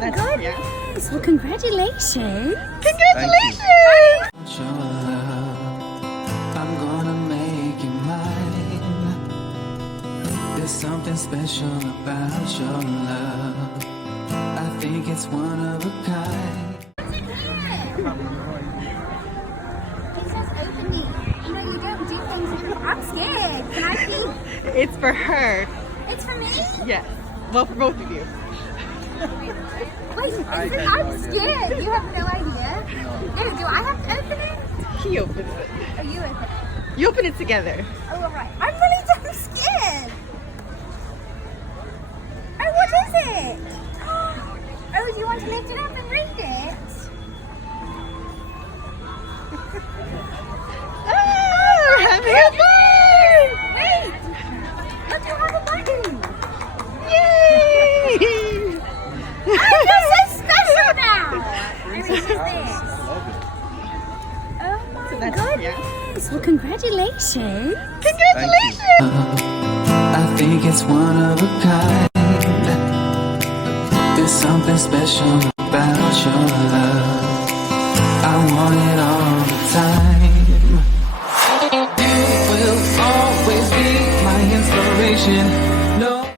my goodness! Well, congratulations! Congratulations! Your love, I'm gonna make you mine. There's something special about your love. I think it's one of a kind. It says opening. You know, you don't do things. I'm scared. Can I see? It's for her. It's for me? Yes. Well, for both of you. Wait, I'm scared. You have no idea. No, do I have to open it? He opens it. Or you open it? You open it together. Oh, all right. I'm really damn scared. Oh, what is it? Oh, do you want to lift it up and read it? Oh, happy birthday! Wait! Look, you have a button! Yay! I feel so special now! I mean, this is this. Oh my goodness! Well, congratulations! Congratulations! I think it's one of a kind. There's something special about your love. I want it all.